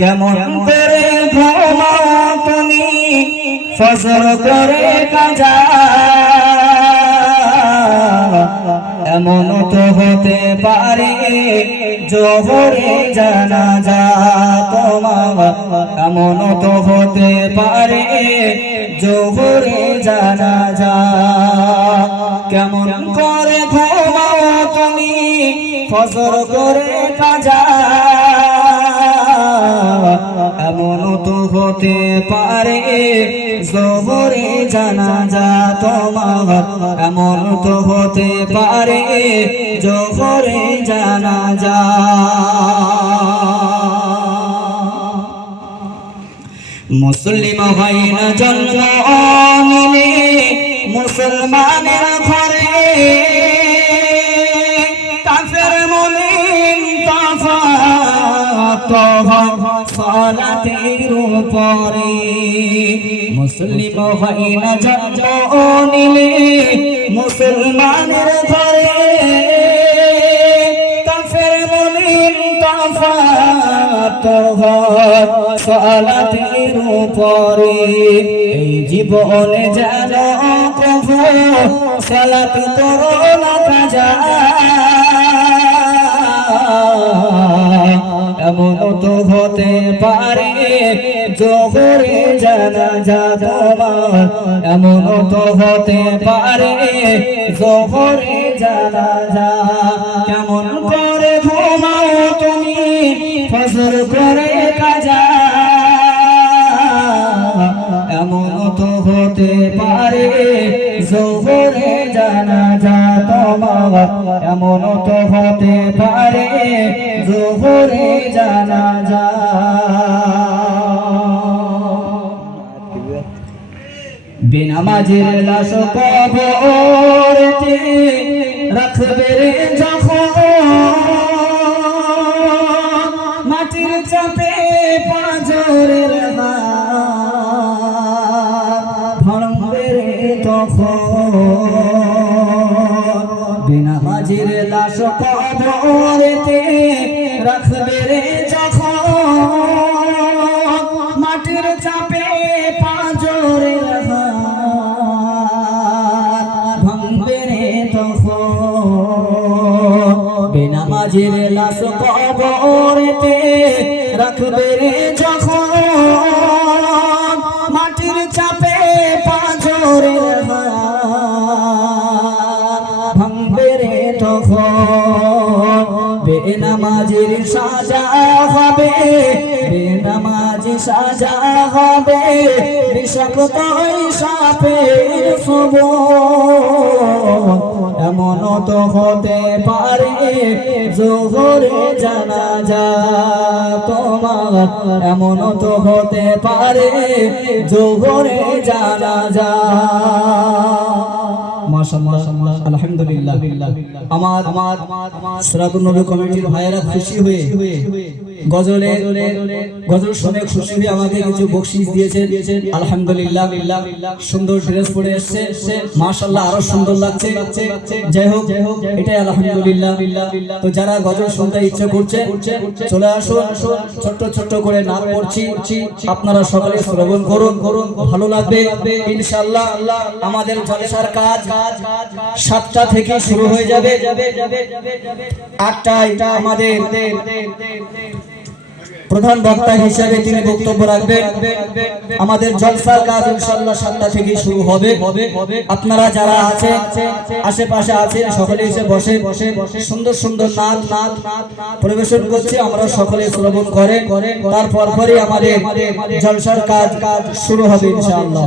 কেমন করে ঘুমাও তুমি ফজর করে কাজা, এমন তো হতে পারে জোহরে জানাজা তোমার, এমন তো হতে পারে জোহরে জানাজা। কেমন করে ঘুমাও তুমি ফজর করে কাজা, এমন তো হতে পারে জোহরে জানাজা তোমার, এমন তো হতে পারে জোহরে জানাজা। মুসলিম হয় না জন্ম নিলে মুসলমানের ঘরে, কাফের মুমিন তফাত সালাতের উপরে। মুসলিম হয় না জন্ম নিলে মুসলমানের ঘরে, কাফের মুমিন তফাত সালাতের উপরে। এই জীবনে যেন প্রভু সালাত করো না কাজা, এমন তো হতে পারে জোহরে জানাজা তোমার, এমন তো হতে পারে জোহরে জানাজা। কেমন করে ঘুমাও তুমি ফজর করে কাজা, এমন তো হতে পারে জোহরে জানাজা তোমার, এমন তো হতে পারে জোহরে জানাজা। বেনামাজের লাশ কবরেতে রাখবে যখন, মাটির চাপে পাঁজরের ভাঙবে তখন। বেনামাজের লাশ কবরেতে রাখবে যখন, মাটির চাপে পাঁজরের ভাঙবে তখন। বেনামাজের লাশ কবরেতে রাখবে যখন, মাটির চাপে পাঁজরের ভাঙবে তখন। বেনামাজির সাজা হবে, বেনামাজি সাজা হবে বিষাক্ত সাপের সবল, এমন তো হতে পারে জোহরে জানাজা তোমার, এমন তো হতে পারে জোহরে জানাজা। মাশাআল্লাহ আলহামদুলিল্লাহ। আমার সিরাতুন নবী কমিটির ভাইয়েরা খুশি হয়ে গজল শুনে খুশি হয়ে আমাকে কিছু বকশিশ দিয়েছেন। আলহামদুলিল্লাহ। সুন্দর ড্রেস পরে এসেছে, মাশাআল্লাহ আরো সুন্দর লাগছে। যাই হোক এটাই আলহামদুলিল্লাহ। তো যারা গজল শুনতে ইচ্ছা করছে চলে আসুন, ছোট্ট ছোট্ট করে নাম পড়ছি, আপনারা সকলে শ্রবণ করুন, ভালো লাগবে ইনশাআল্লাহ। আমাদের জলসার কাজ 7টা থেকে শুরু হয়ে যাবে, 8টায় আমাদের প্রধান বক্তা হিসেবে তিনি বক্তব্য রাখবেন। আমাদের জলসার কাজ ইনশাআল্লাহ 7টা থেকে শুরু হবে। আপনারা যারা আছে আশেপাশে আছেন সকলে এসে বসে সুন্দর সুন্দর নাচ পরিবেশন করছে, আমরা সকলে শ্রবণ করেন। তারপর পরে আমাদের জলসার কাজ শুরু হবে ইনশাআল্লাহ।